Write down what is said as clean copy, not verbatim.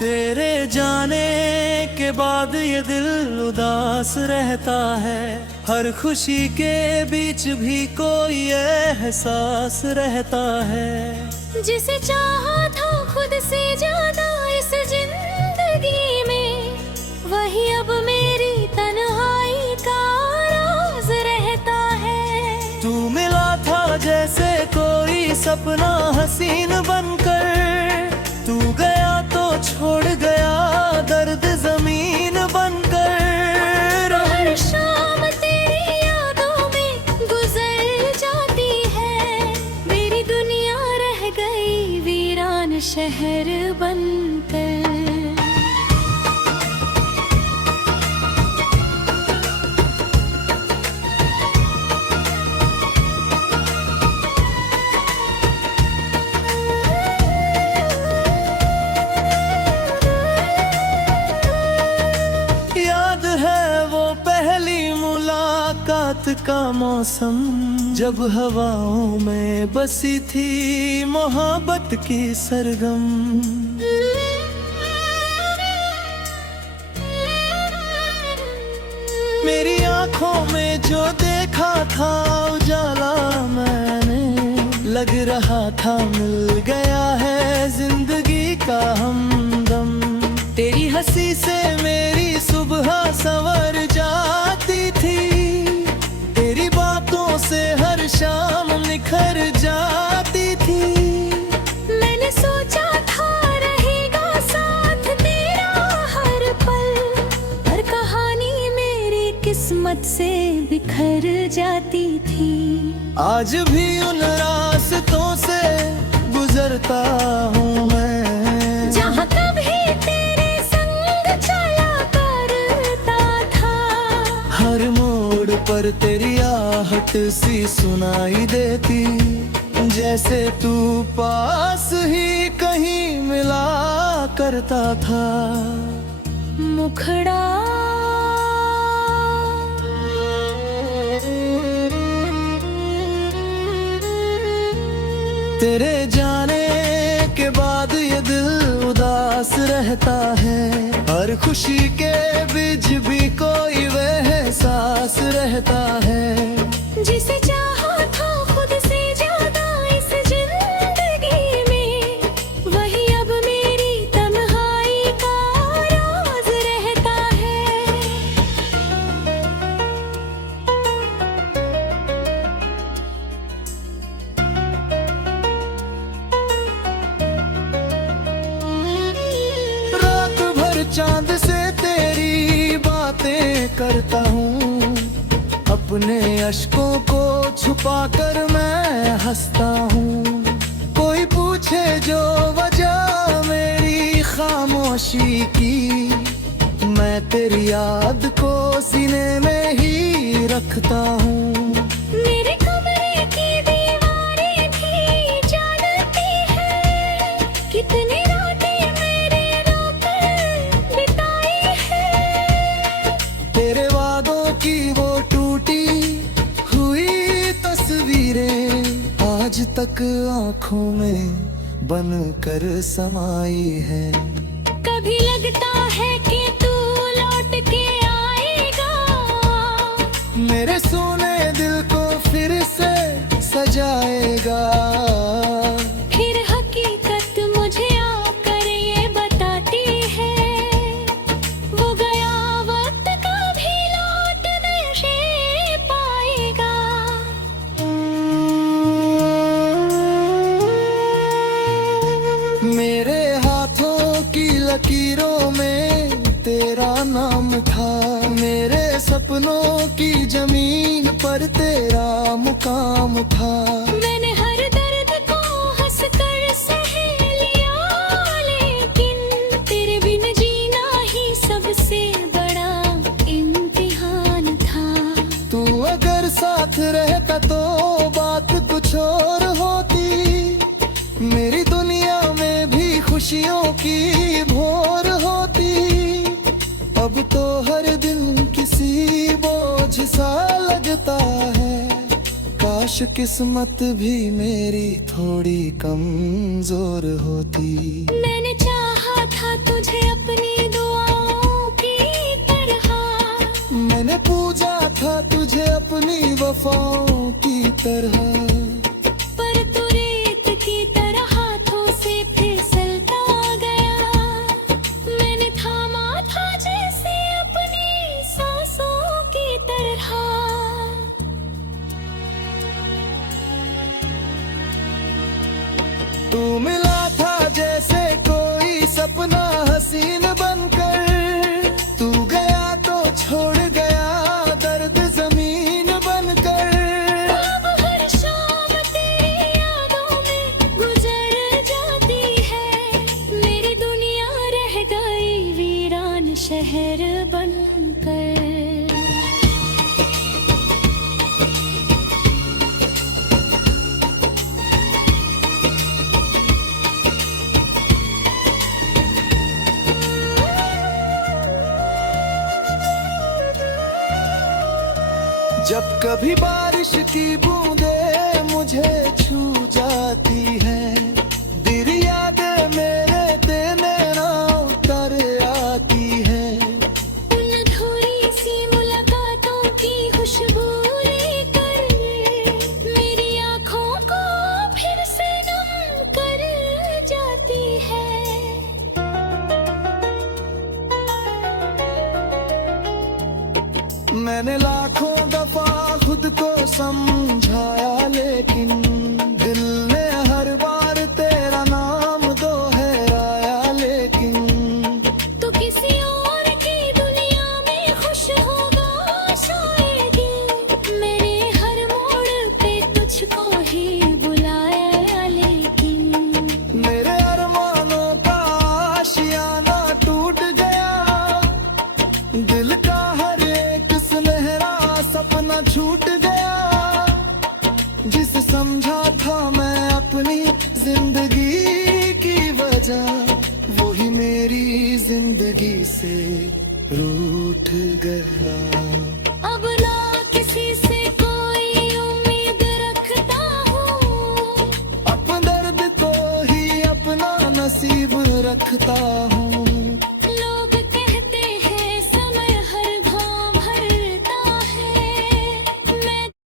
तेरे जाने के बाद ये दिल उदास रहता है, हर खुशी के बीच भी कोई एहसास रहता है। जिसे चाहा था खुद से ज्यादा इस जिंदगी में, वही अब मेरी तन्हाई का राज रहता है। तू मिला था जैसे कोई सपना हसीन बनकर, तू गया तो छोड़ गया दर्द जमीन बनकर। हर शाम तेरी यादों में गुजर जाती है, मेरी दुनिया रह गई वीरान शहर बनकर। मुलाकात का मौसम, जब हवाओं में बसी थी मोहब्बत की सरगम। मेरी आंखों में जो देखा था उजाला मैंने, लग रहा था मिल गया है जिंदगी का हमदम। तेरी हंसी से मेरी सुबह संवर जाती थी, तेरी बातों से हर शाम निखर जाती थी। मैंने सोचा था रहेगा साथ तेरा हर पल, पर कहानी मेरी किस्मत से बिखर जाती थी। आज भी उन रास्तों से गुजरता हूँ मैं, जहाँ कभी तेरे संग चला करता था। हर मोड़ पर तेरी आहट सी सुनाई देती, जैसे तू पास ही कहीं मिला करता था। मुखड़ा तेरे जाने के बाद ये दिल उदास रहता है, हर खुशी के बीच भी कोई वह एहसास रहता है। जिसे चाहा था खुद से ज्यादा इस जिंदगी में, वही अब मेरी तन्हाई का राज रहता है। रात भर चांद से तेरी बातें करता हूँ, अपने अश्कों को छुपा कर मैं हंसता हूँ। कोई पूछे जो वजह मेरी खामोशी की, मैं तेरी याद को सीने में ही रखता हूँ। मेरे कमरे की दीवारें भी जानती है, कितनी रातें मेरे नाम पर बिताई है। तेरे वादों की वो टूटी हुई तस्वीरें आज तक आंखों में बन कर समाई है। कभी लगता है कि तू लौट के आएगा, मेरे सोने दिल को फिर से सजाएगा। फिर हकीकत मुझे आकर ये बताती है, वो गया वक्त कभी लौट नहीं पाएगा। मेरे हाथों की लकीरों में तेरा नाम था, मेरे सपनों की जमीन पर तेरा मुकाम था। मैंने हर दर्द को हंसकर सह लिया, लेकिन तेरे बिन जीना ही सबसे बड़ा इम्तिहान था। तू अगर साथ रहता तो बात कुछ और होती, मेरी दुनिया में भी खुशियों की भोर होती। अब तो हर दिन किसी बोझ सा लगता है, काश किस्मत भी मेरी थोड़ी कमजोर होती। मैंने चाहा था तुझे वफाओं की तरह, पर तू रेत की तरह हाथों से फिसलता गया। मैंने थामा था जैसे अपनी सांसों की तरह। तू मिला था जैसे कोई सपना हसीन बनकर, तू गया तो छोड़ गया दर्द जमीन बनकर। अब हर शाम तेरी यादों में गुजर जाती है, मेरी दुनिया रह गई वीरान शहर बनकर। जब कभी बारिश की बूंदें मुझे छू जाती है, दिल यादें मेरे तेरे ना उतर आती है। उन अधूरी सी मुलाकातों की खुशबू लेकर मेरी आँखों को फिर से नम कर जाती है। मैंने लाखों दफा खुद को समझाया, लेकिन दिल ने हर बार तेरा नाम दोहराया। लेकिन तो किसी और की दुनिया में खुश होगा शायद, मैंने हर मोड़ पे तुझको ही बुलाया। लेकिन मेरे अरमानों का आशियाना टूट गया, दिल का हर एक सुनहरा सपना छूट गया। जिस समझा था मैं अपनी जिंदगी की वजह, वही मेरी जिंदगी से रूठ गया। अब ना किसी से कोई उम्मीद रखता हूँ, अपने दर्द को ही अपना नसीब रखता हूँ।